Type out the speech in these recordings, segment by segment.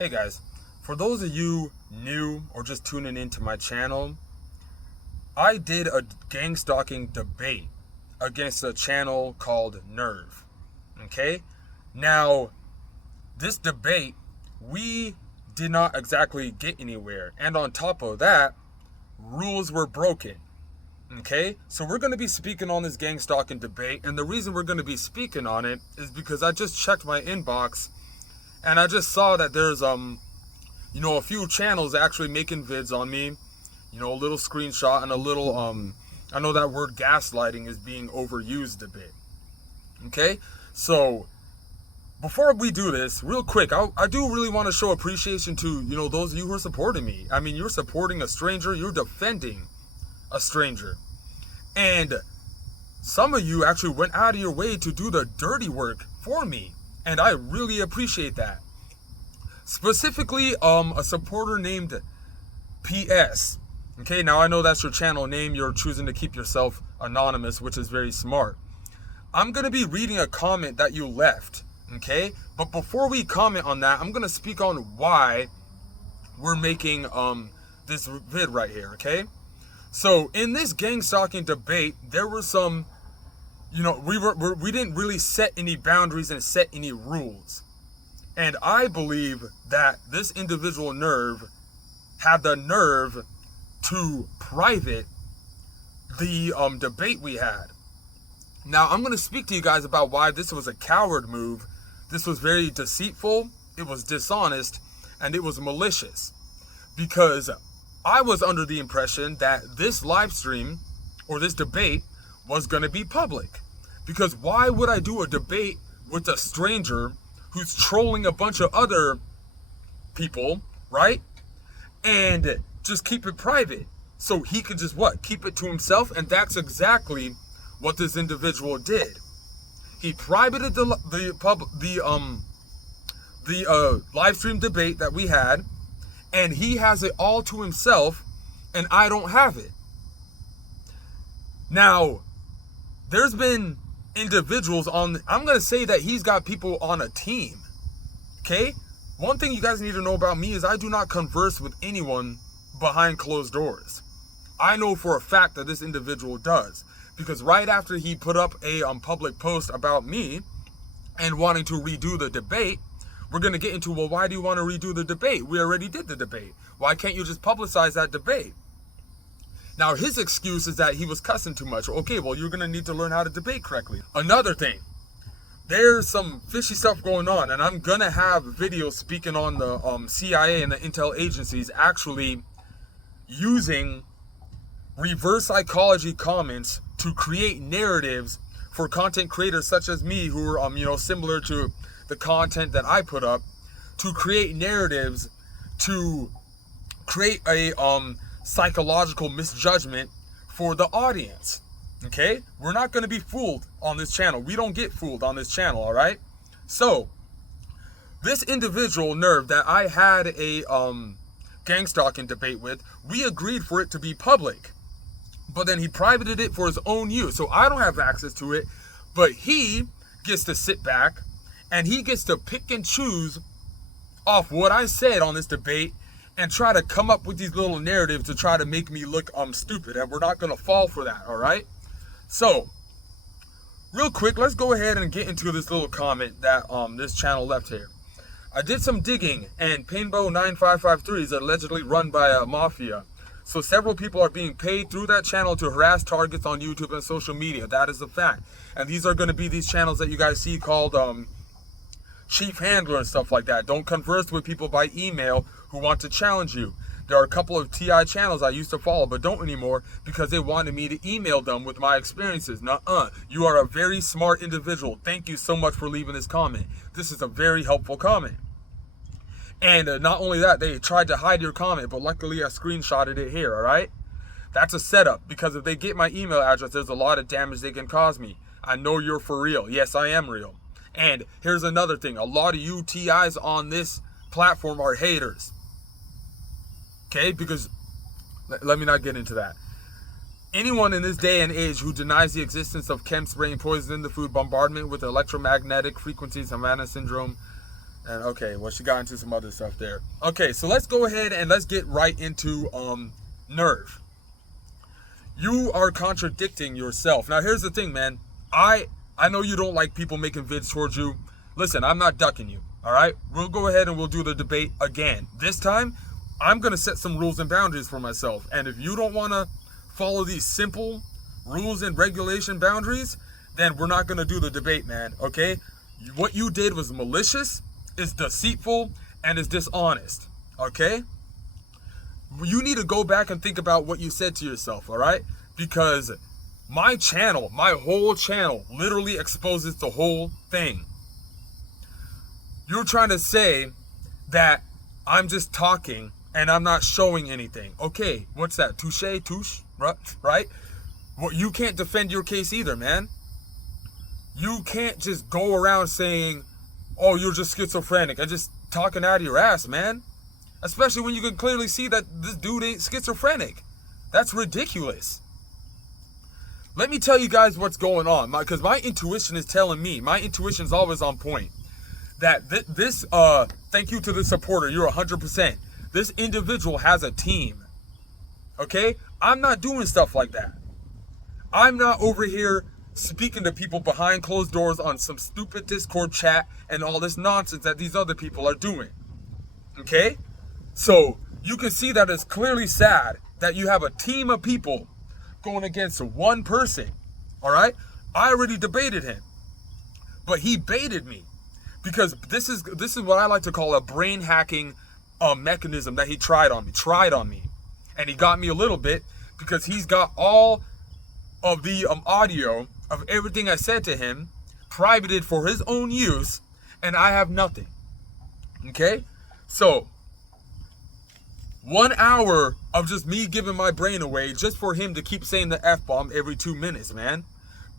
Hey guys, for those of you new or just tuning into my channel, I did a gangstalking debate against a channel called Nerve. Okay? Now, this debate, we did not exactly get anywhere. And on top of that, rules were broken. Okay? So we're going to be speaking on this gangstalking debate. And the reason we're going to be speaking on it is because I just checked my inbox and I just saw that there's a few channels actually making vids on me. A little screenshot and a little I know that word gaslighting is being overused a bit. Okay? So before we do this, real quick, I do really want to show appreciation to, those of you who are supporting me. I mean, you're supporting a stranger, you're defending a stranger. And some of you actually went out of your way to do the dirty work for me. And I really appreciate that. Specifically, a supporter named T.I.s. Okay, now I know that's your channel name. You're choosing to keep yourself anonymous, which is very smart. I'm going to be reading a comment that you left. Okay, but before we comment on that, I'm going to speak on why we're making this vid right here. Okay, so in this gangstalking debate, there were some, we didn't really set any boundaries and set any rules. And I believe that this individual Nerve had the nerve to private the debate we had. Now, I'm going to speak to you guys about why this was a coward move. This was very deceitful, it was dishonest, and it was malicious. Because I was under the impression that this live stream or this debate was going to be public. Because why would I do a debate with a stranger who's trolling a bunch of other people, right? And just keep it private. So he could just keep it to himself. And that's exactly what this individual did. He privated the live stream debate that we had, and he has it all to himself, and I don't have it. Now, there's been individuals I'm going to say that he's got people on a team. Okay? One thing you guys need to know about me is I do not converse with anyone behind closed doors. I know for a fact that this individual does. Because right after he put up a public post about me and wanting to redo the debate, we're going to get into, well, why do you want to redo the debate? We already did the debate. Why can't you just publicize that debate? Now, his excuse is that he was cussing too much. Okay, well, you're going to need to learn how to debate correctly. Another thing, there's some fishy stuff going on, and I'm going to have videos speaking on the CIA and the intel agencies actually using reverse psychology comments to create narratives for content creators such as me who are, similar to the content that I put up, to create narratives, to create a psychological misjudgment for the audience. Okay? We're not going to be fooled on this channel. We don't get fooled on this channel, all right? So, this individual Nerve that I had a gangstalking debate with, we agreed for it to be public. But then he privated it for his own use. So I don't have access to it. But he gets to sit back and he gets to pick and choose off what I said on this debate and try to come up with these little narratives to try to make me look stupid. And we're not going to fall for that, all right? So, real quick, let's go ahead and get into this little comment that this channel left here. I did some digging, and Painbow 9553 is allegedly run by a mafia. So several people are being paid through that channel to harass targets on YouTube and social media. That is a fact. And these are going to be these channels that you guys see called Chief Handler and stuff like that. Don't converse with people by email who want to challenge you. There are a couple of T.I. channels I used to follow but don't anymore because they wanted me to email them with my experiences. Nuh-uh. You are a very smart individual. Thank you so much for leaving this comment. This is a very helpful comment. And not only that, they tried to hide your comment, but luckily I screenshotted it here, all right? That's a setup, because if they get my email address, there's a lot of damage they can cause me. I know you're for real. Yes, I am real. And here's another thing. A lot of you T.I.s on this platform are haters. Okay? Because, let me not get into that. Anyone in this day and age who denies the existence of chem spray and poison in the food, bombardment with electromagnetic frequencies, Havana syndrome, And okay, well, she got into some other stuff there. Okay, so let's go ahead and let's get right into Nerve. You are contradicting yourself. Now, here's the thing, man. I know you don't like people making vids towards you. Listen, I'm not ducking you, all right? We'll go ahead and we'll do the debate again. This time, I'm going to set some rules and boundaries for myself. And if you don't want to follow these simple rules and regulation boundaries, then we're not going to do the debate, man, okay? What you did was malicious, is deceitful, and is dishonest, okay? You need to go back and think about what you said to yourself, all right? Because my channel, my whole channel, literally exposes the whole thing. You're trying to say that I'm just talking and I'm not showing anything. Okay, what's that? Touche, right? Well, you can't defend your case either, man. You can't just go around saying, oh, you're just schizophrenic and just talking out of your ass, man. Especially when you can clearly see that this dude ain't schizophrenic. That's ridiculous. Let me tell you guys what's going on, because my intuition is telling me, my intuition is always on point, that this, thank you to the supporter, you're 100%. This individual has a team, okay? I'm not doing stuff like that. I'm not over here speaking to people behind closed doors on some stupid Discord chat and all this nonsense that these other people are doing, okay? So you can see that it's clearly sad that you have a team of people going against one person, all right? I already debated him, but he baited me because this is what I like to call a brain hacking mechanism that he tried on me, and he got me a little bit because he's got all of the audio of everything I said to him privated for his own use, and I have nothing, okay? So 1 hour of just me giving my brain away just for him to keep saying the F-bomb every 2 minutes, man.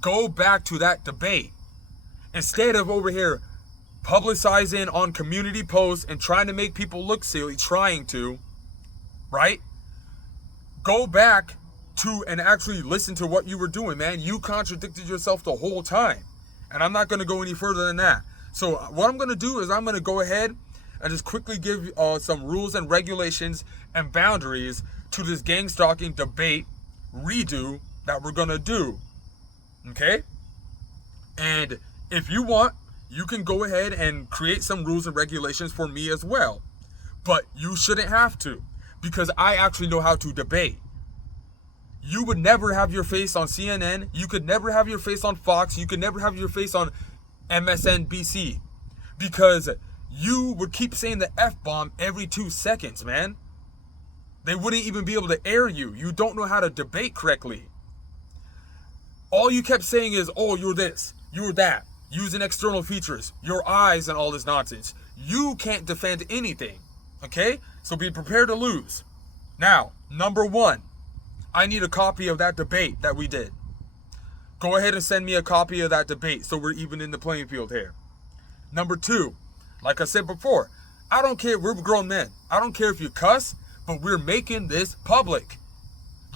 Go back to that debate. Instead of over here publicizing on community posts and trying to make people look silly, right? Go back to and actually listen to what you were doing, man. You contradicted yourself the whole time. And I'm not going to go any further than that. So what I'm going to do is I'm going to go ahead and just quickly give some rules and regulations and boundaries to this gangstalking debate redo that we're gonna do, okay? And if you want, you can go ahead and create some rules and regulations for me as well. But you shouldn't have to, because I actually know how to debate. You would never have your face on CNN. You could never have your face on Fox. You could never have your face on MSNBC, because you would keep saying the F-bomb every 2 seconds, man. They wouldn't even be able to air you. You don't know how to debate correctly. All you kept saying is, oh, you're this, you're that, using external features, your eyes and all this nonsense. You can't defend anything, okay? So be prepared to lose. Now, number one, I need a copy of that debate that we did. Go ahead and send me a copy of that debate so we're even in the playing field here. Number two, like I said before, I don't care, we're grown men. I don't care if you cuss, but we're making this public.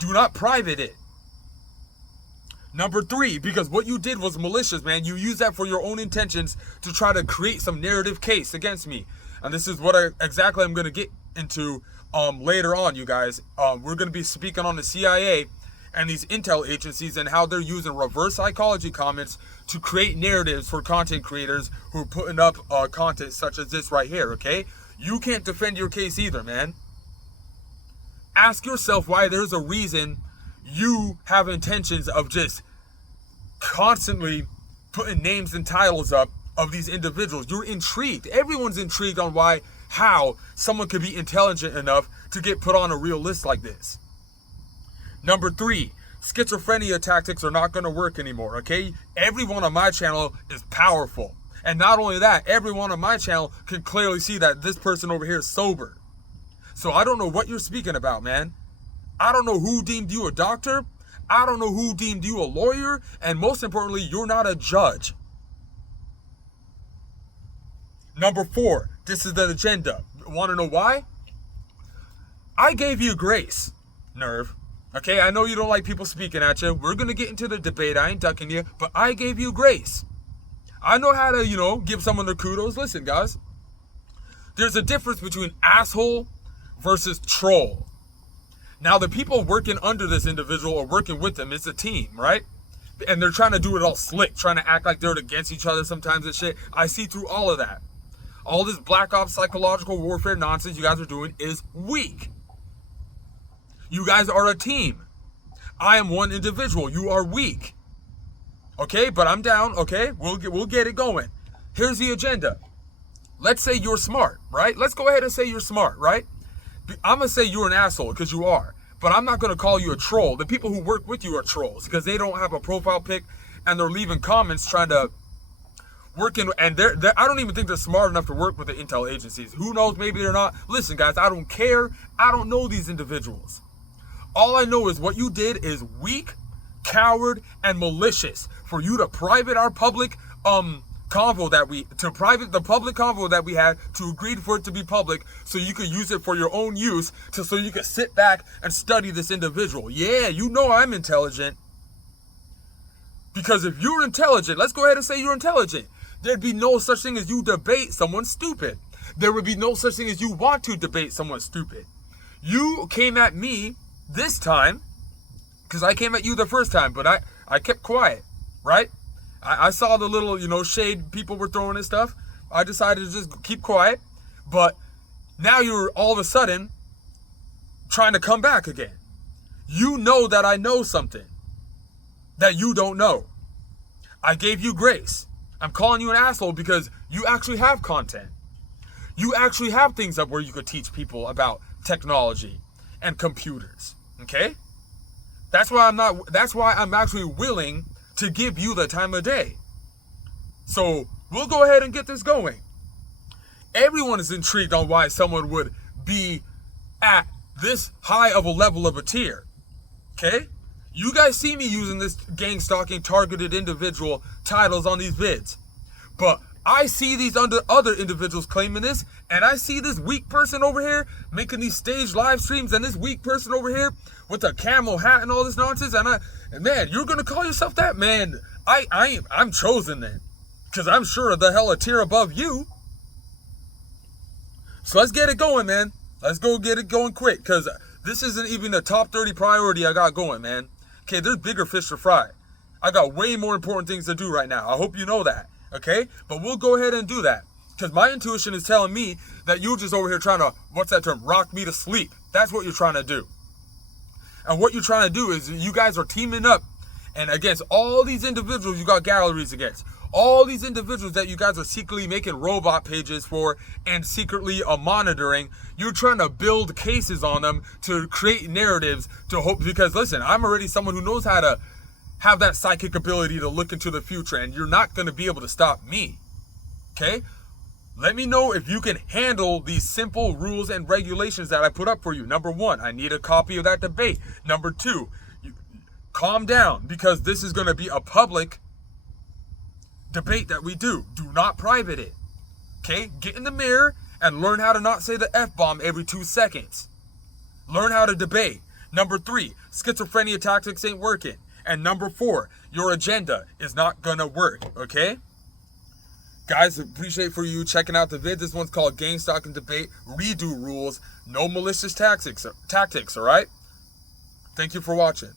Do not private it. Number three, because what you did was malicious, man. You used that for your own intentions to try to create some narrative case against me. And this is what exactly I'm going to get into later on, you guys. We're going to be speaking on the CIA and these intel agencies and how they're using reverse psychology comments to create narratives for content creators who are putting up content such as this right here, okay? You can't defend your case either, man. Ask yourself why there's a reason you have intentions of just constantly putting names and titles up of these individuals. You're intrigued. Everyone's intrigued on how someone could be intelligent enough to get put on a real list like this. Number three, schizophrenia tactics are not going to work anymore, okay? Everyone on my channel is powerful. And not only that, everyone on my channel can clearly see that this person over here is sober. So I don't know what you're speaking about, man. I don't know who deemed you a doctor. I don't know who deemed you a lawyer. And most importantly, you're not a judge. Number four, this is the agenda. Want to know why? I gave you grace, Nerve. Okay, I know you don't like people speaking at you. We're going to get into the debate. I ain't ducking you, but I gave you grace. I know how to, give someone their kudos. Listen, guys, There's a difference between asshole versus troll. Now, the people working under this individual or working with them, it's a team, right? And they're trying to do it all slick, trying to act like they're against each other sometimes and shit. I see through all of that. All this black ops psychological warfare nonsense you guys are doing is weak. You guys are a team. I am one individual. You are weak. Okay, but I'm down. Okay, we'll get it going. Here's the agenda. Let's say you're smart, right? Let's go ahead and say you're smart, right? I'm going to say you're an asshole because you are. But I'm not going to call you a troll. The people who work with you are trolls because they don't have a profile pic and they're leaving comments trying to work in. And I don't even think they're smart enough to work with the intel agencies. Who knows? Maybe they're not. Listen, guys, I don't care. I don't know these individuals. All I know is what you did is weak, coward, and malicious. For you to private our public convo the public convo that we had, to agree for it to be public so you could use it for your own use, so you could sit back and study this individual. Yeah, you know I'm intelligent. Because if you're intelligent, let's go ahead and say you're intelligent, there'd be no such thing as you debate someone stupid. There would be no such thing as you want to debate someone stupid. You came at me this time because I came at you the first time, but I kept quiet, right? I saw the little, shade people were throwing and stuff. I decided to just keep quiet. But now you're all of a sudden trying to come back again. You know that I know something that you don't know. I gave you grace. I'm calling you an asshole because you actually have content. You actually have things up where you could teach people about technology and computers. Okay? That's why I'm actually willing to give you the time of day. So we'll go ahead and get this going. Everyone is intrigued on why someone would be at this high of a level of a tier. Okay? You guys see me using this gang stalking targeted individual titles on these vids. But I see these other individuals claiming this, and I see this weak person over here making these staged live streams, and this weak person over here with a camel hat and all this nonsense, and man, you're gonna call yourself that? Man, I'm chosen then, because I'm sure the hell a tier above you. So let's get it going, man. Let's go get it going quick, because this isn't even the top 30 priority I got going, man. Okay, there's bigger fish to fry. I got way more important things to do right now. I hope you know that. Okay, but we'll go ahead and do that, because my intuition is telling me that you're just over here trying to, what's that term, rock me to sleep. That's what you're trying to do. And what you're trying to do is you guys are teaming up, and against all these individuals you got galleries against, all these individuals that you guys are secretly making robot pages for and secretly monitoring. You're trying to build cases on them to create narratives to hope, because listen, I'm already someone who knows how to have that psychic ability to look into the future, and you're not going to be able to stop me. Okay? Let me know if you can handle these simple rules and regulations that I put up for you. Number 1, I need a copy of that debate. Number 2, calm down, because this is going to be a public debate that we do. Do not private it. Okay? Get in the mirror and learn how to not say the F-bomb every 2 seconds. Learn how to debate. Number 3, schizophrenia tactics ain't working. And number 4, your agenda is not gonna work, okay? Guys, appreciate for you checking out the vid. This one's called Gangstalking Debate, Redo Rules, No Malicious Tactics, all right? Thank you for watching.